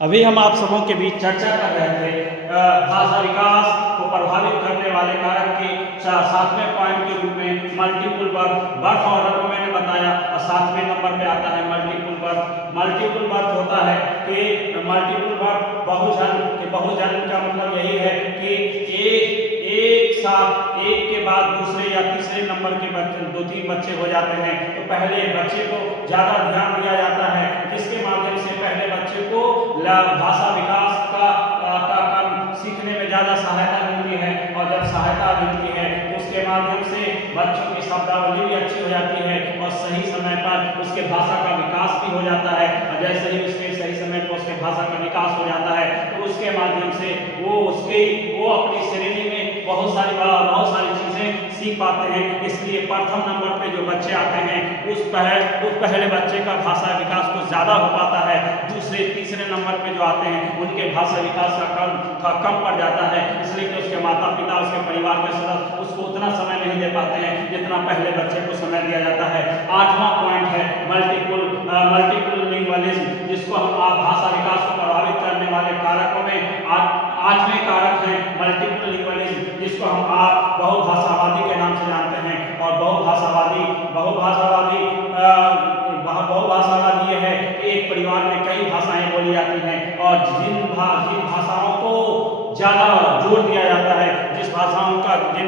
अभी हम आप सबों के बीच चर्चा कर रहे थे भाषा विकास को प्रभावित करने वाले कारक के 7वें पॉइंट के रूप में मल्टीपल बर्थ ऑर्डर को मैंने बताया और 7वें नंबर पे आता है मल्टीपल बर्थ। मल्टीपल बर्थ होता है कि मल्टीपल बर्थ बहुजन का मतलब यही है कि एक साथ एक के बाद दूसरे या तीसरे नंबर के बच्चे 2-3 बच्चे हो जाते हैं, तो पहले बच्चे को ज़्यादा ध्यान दिया जाता है, जिसके माध्यम से पहले बच्चे को भाषा विकास का काम सीखने में ज़्यादा सहायता मिलती है। और जब सहायता मिलती है तो उसके माध्यम से बच्चों की शब्दावली भी अच्छी हो जाती है और सही समय पर उसके भाषा का विकास भी हो जाता है। और जैसे ही उसके सही समय पर उसके भाषा का विकास हो जाता है तो उसके माध्यम से वो अपनी श्रेणी में बहुत सारी चीज़ें सीख पाते हैं। इसलिए प्रथम नंबर पे जो बच्चे आते हैं उस पहले बच्चे का भाषा विकास कुछ ज़्यादा हो पाता है। दूसरे तीसरे नंबर पे जो आते हैं उनके भाषा विकास का कम पड़ जाता है, इसलिए कि उसके माता पिता उसके परिवार के सदस्य उसको उतना समय नहीं दे पाते हैं जितना पहले बच्चे को समय दिया जाता है। 8वां पॉइंट है मल्टीपल लिंग्विज्म, जिसको हम भाषा विकास को प्रभावित करने वाले कारकों में 8वें कारक है मल्टीपल लिंग्विज्म, जिसको हम बहुभाषावादी के नाम से जानते हैं। और बहुभाषावादी ये है कि एक परिवार में कई भाषाएं बोली जाती हैं और जिन भाषाओं को ज़्यादा जोर दिया जाता है, जिन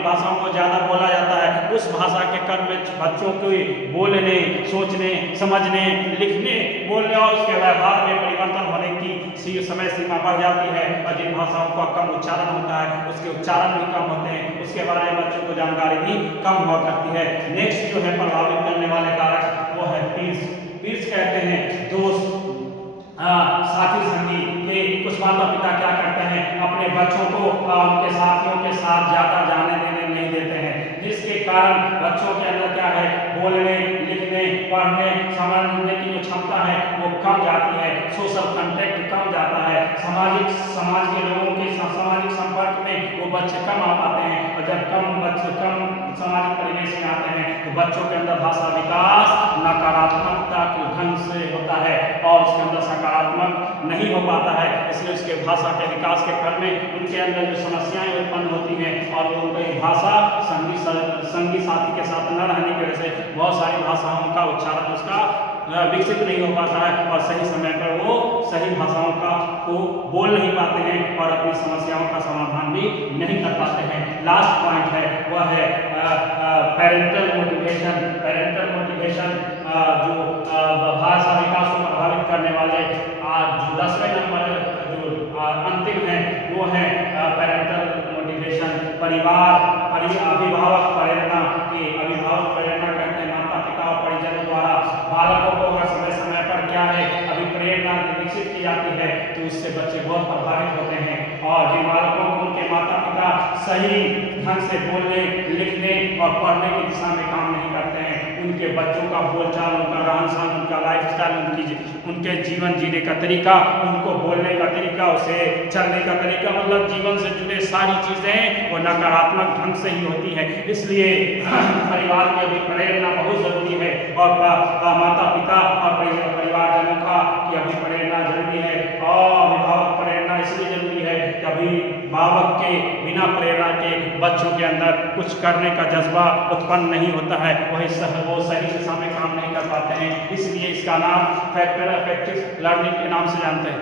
भाषाओं को ज़्यादा बोला जाता है उस भाषा के क्रम में बच्चों को बोलने, सोचने, समझने, लिखने, बोलने और उसके व्यवहार में परिवर्तन होने की समय सीमा बढ़ जाती है। और जिन भाषाओं का कम उच्चारण होता है उसके उच्चारण भी कम होते हैं, उसके बारे में बच्चों को जानकारी भी कम हुआ करती है। नेक्स्ट जो है प्रभावित करने वाले कारक वो है पीर्स कहते हैं दोस्त, साथी संगी के कुछ माता पिता क्या करते हैं अपने बच्चों को उनके साथियों के साथ ज़्यादा जाने देने नहीं देते हैं, जिसके कारण बच्चों के अंदर क्या है बोलने, लिखने, पढ़ने, समझने की जो क्षमता है वो कम जाती है, सोशल कंटेक्ट कम जाता है, समाज के लोगों के सामाजिक संपर्क में वो बच्चे कम आ पाते हैं। और जब बच्चे कम सामाजिक परिवेश में आते हैं तो बच्चों के अंदर भाषा विकास नकारात्मकता के ढंग से होता है और उसके अंदर सकारात्मक नहीं हो पाता है। इसलिए उसके भाषा के विकास के क्रम में उनके अंदर जो समस्याएं उत्पन्न होती हैं और उनकी भाषा संगी साथी के साथ न रहने की वजह से बहुत सारी भाषाओं का उच्चारण उसका विकसित नहीं हो पाता है और सही समय पर वो सही भाषाओं को बोल नहीं पाते हैं और अपनी समस्याओं का समाधान भी नहीं कर पाते हैं। लास्ट पॉइंट है वह है पेरेंटल मोटिवेशन जो भाषा विकास को प्रभावित करने वाले जो 10वें नंबर जो अंतिम है वो है पेरेंटल मोटिवेशन। अभिभावक प्रेरणा करते हैं माता पिता और परिजनों द्वारा बालकों को अगर समय पर क्या है प्रेरणा विकसित की जाती है तो उससे बच्चे बहुत प्रभावित होते हैं। और जिन बालकों को उनके माता पिता सही ढंग से बोलने, लिखने और पढ़ने की दिशा में काम नहीं करते हैं, उनके बच्चों का बोलचाल, उनका रहन सहन, उनका लाइफस्टाइल, उनके जीवन जीने का तरीका, उनको बोलने का तरीका, उसे चलने का तरीका, मतलब जीवन से जुड़े सारी चीज़ें वो नकारात्मक ढंग से ही होती है। इसलिए परिवार की अभी प्रेरणा बहुत ज़रूरी है और माता पिता और परिवारजनों का की अभी प्रेरणा जरूरी है। और अभिभावक प्रेरणा इसलिए जरूरी है कि अभिभावक के बिना प्रेरणा के बच्चों के अंदर कुछ करने का जज्बा उत्पन्न नहीं होता है, वो सही दिशा में काम नहीं कर पाते हैं। इसलिए इसका नाम फैक्टर इफेक्टिव लर्निंग के नाम से जानते हैं।